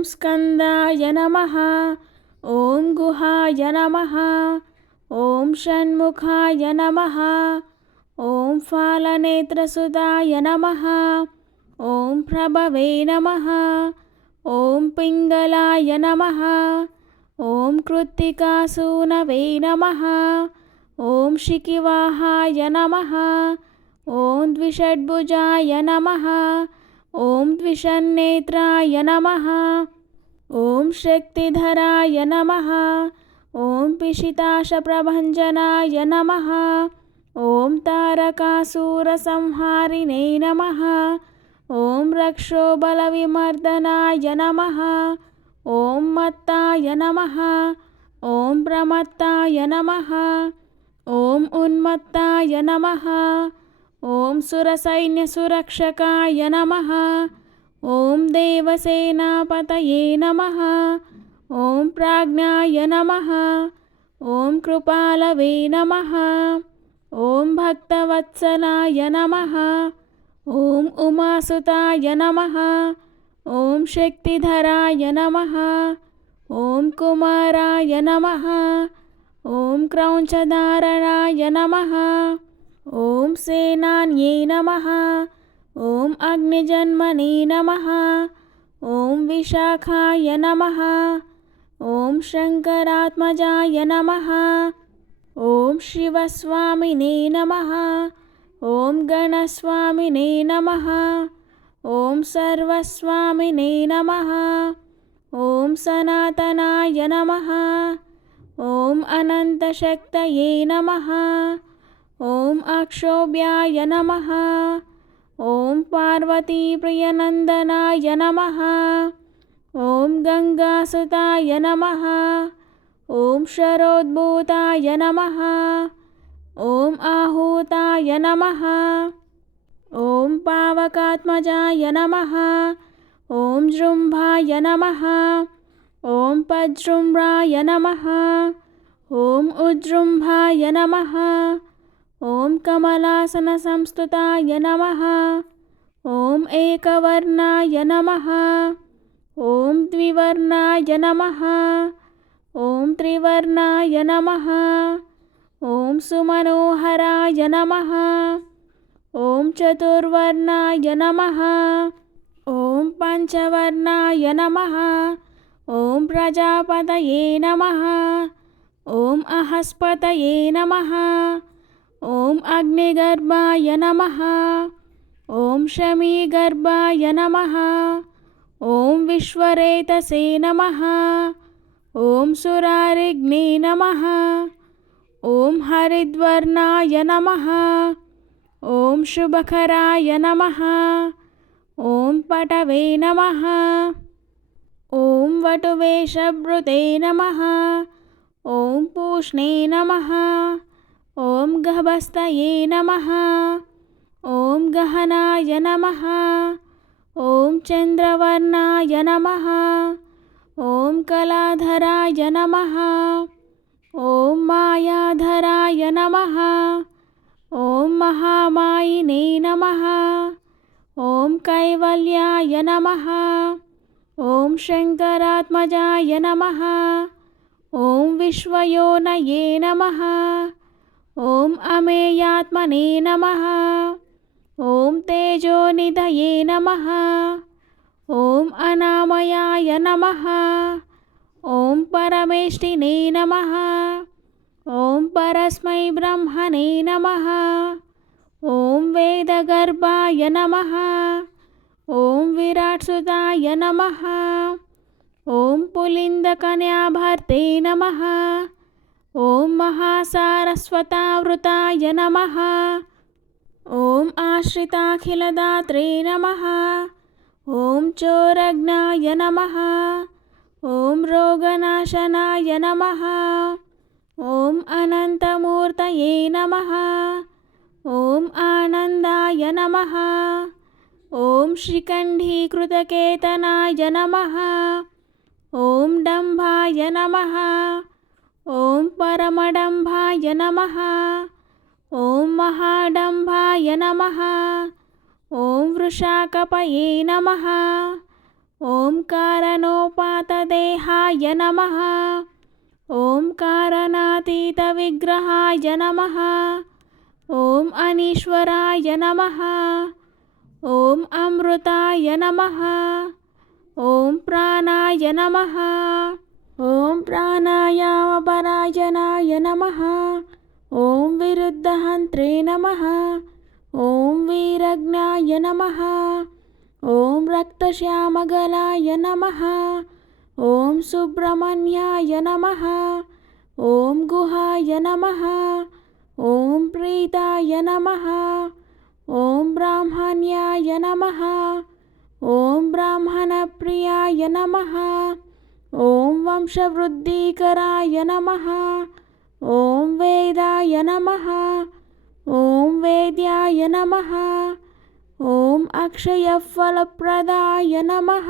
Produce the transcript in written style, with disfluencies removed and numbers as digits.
ॐ स्कन्दाय नमः। ॐ गुहाय नमः। ॐ षण्मुखाय नमः। ॐ फालनेत्रसुताय नमः। ॐ प्रभवे नमः। ॐ पिङ्गलाय नमः। ॐ कृत्तिकासूनवे नमः। ॐ शिखिवाहाय नमः। ॐ द्विषड्भुजाय नमः। ॐ द्विषन्नेत्राय नमः। ॐ शक्तिधराय नमः। ॐ पिशिताशप्रभञ्जनाय नमः। ॐ तारकासुरसंहारिणे नमः। ॐ रक्षोबलविमर्दनाय नमः। ॐ मत्ताय नमः। ॐ प्रमत्ताय नमः। ॐ उन्मत्ताय नमः। ॐ सुरसैन्यसुरक्षकाय नमः। ॐ देवसेनापतये नमः। ॐ प्राज्ञाय नमः। ॐ कृपालवे नमः। ॐ भक्तवत्सलाय नमः। ॐ उमासुताय नमः। ॐ शक्तिधराय नमः। ॐ कुमाराय नमः। ॐ क्रौञ्चधारणाय नमः। ॐ सेनान्ये नमः। ॐ अग्निजन्मने नमः। ॐ विशाखाय नमः। ॐ शङ्करात्मजाय नमः। ॐ शिवस्वामिने नमः। ॐ गणस्वामिने नमः। ॐ सर्वस्वामिने नमः। ॐ सनातनाय नमः। ॐ अनन्तशक्तये नमः। ॐ अक्षोभ्याय नमः। ॐ पार्वतीप्रियनन्दनाय नमः। ॐ गङ्गासुताय नमः। ॐ शरोद्भूताय नमः। ॐ आहूताय नमः। ॐ पावकात्मजाय नमः। ॐ जृम्भाय नमः। ॐ पज्जृम्भाय नमः। ॐ उज्जृम्भाय नमः। ॐ कमलासनसंस्तुताय नमः। ॐ एकवर्णाय नमः। ॐ द्विवर्णाय नमः। ॐ त्रिवर्णाय नमः। ॐ सुमनोहराय नमः। ॐ चतुर्वर्णाय नमः। ॐ पञ्चवर्णाय नमः। ॐ प्रजापतये नमः। ॐ अहस्पतये नमः। ॐ अग्निगर्भाय नमः। ॐ शमीगर्भाय नमः। ॐ विश्वरेतसे नमः। ॐ सुरारिग्ने नमः। ॐ हरिद्वर्णाय नमः। ॐ शुभकराय नमः। ॐ पटवे नमः। ॐ वटुवेशभृते नमः। ॐ पूष्णे नमः। ॐ गभस्तये नमः। ॐ गहनाय नमः। ॐ चन्द्रवर्णाय नमः। ॐ कलाधराय नमः। ॐ मायाधराय नमः। ॐ महामायिने नमः। ॐ कैवल्याय नमः। ॐ शङ्करात्मजाय नमः। ॐ विश्वयोनये नमः। ॐ अमेयात्मने नमः। ॐ तेजोनिधये नमः। ॐ अनामयाय नमः। ॐ परमेष्टिने नमः। ॐ परस्मै ब्रह्मणे नमः। ॐ वेदगर्भाय नमः। ॐ विराट्सुताय नमः। ॐ पुलिन्दकन्याभर्ते नमः। ॐ महासारस्वतावृताय नमः। ॐ आश्रिताखिलदात्रे नमः। ॐ चोरग्नाय नमः। ॐ रोगनाशनाय नमः। ॐ अनन्तमूर्तये नमः। ॐ आनन्दाय नमः। ॐ शिखण्डीकृतकेतनाय नमः। ॐ डम्भाय नमः। ॐ परमडम्भाय नमः। ॐ महाडम्भाय नमः। ॐ वृषाकपये नमः। ఓంకారణోపాతదేహాయ నమః. ఓంకారణాతీతవిగ్రహాయ నమః. ఓం అనీశ్వరాయ నమః. ఓం అమృతాయ నమః. ఓం ప్రాణాయ నమః. ఓం ప్రాణాయామపరాయణాయ నమః. ఓం విరుద్ధహంత్రే నమః. ఓం వీరజ్ఞాయ నమః. ఓం రక్తశ్యామగలాయ నమః. ఓం సుబ్రహ్మణ్యాయ నమః. ఓం గుహాయ నమః. ఓం ప్రీతాయ నమః. ఓం బ్రాహ్మణ్యాయ నమః. ఓం బ్రాహ్మణప్రియాయ నమః. ఓం వంశవృద్ధికరాయ నమః. ఓం వేదాయ నమః. ఓం వేద్యాయ నమః. ఓం అక్షయఫలప్రదాయ నమః.